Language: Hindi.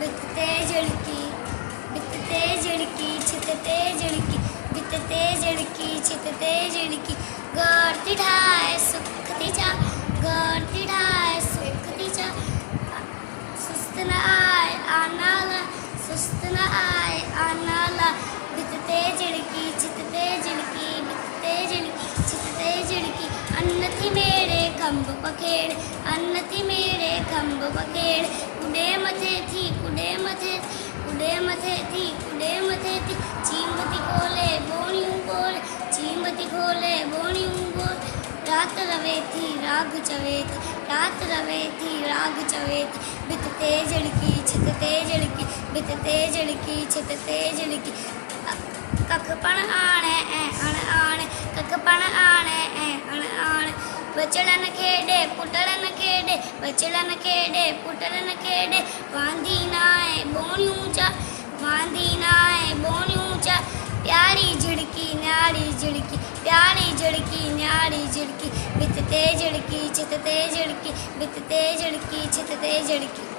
बित ते झिड़की, बित ते झिड़की, छित ते झिड़की, बित ते झिड़की, छित ते झिड़की। घर तिढाय सुख तिच्या, घर तिढाय सुख तिच्या। सुस्त न आय आनाला, सुस्त न आय आनाला। बित ते झिड़की, छित ते झिड़की, बित ते झिड़की, छित ते झिड़की। अन्न थी मेरे खंभ पखेड़, अन्न थी मेरे खंभ पखेड़। कुडे मथे थी, कुडे मथे, कुडे मथे थी, कुडे मथे थी। चींबती खोले बोणियूं बोल, चींबती खोले बोणियूं बोल। रात रवे थी राग चवे थी, रात रवे थी राग चवे थी। बित ते झिड़की, छित ते झिड़की, बित ते झिड़की, छित ते झिड़की। कख पण आणे ऐं अण आणे, कख पण आणे ऐं अण आणे। बचड़न खेॾे पुटड़न खेॾे, बचड़न खेॾे पुटड़न खेॾे। वांदी नाहे बोणियूं चा, वांदी नाहे बोणियूं चा। प्यारी झिड़की न्यारी झिड़की, प्यारी झिड़की न्यारी झिड़की। बित ते झिड़की, छित ते झिड़की, बित ते झिड़की, छित ते झिड़की।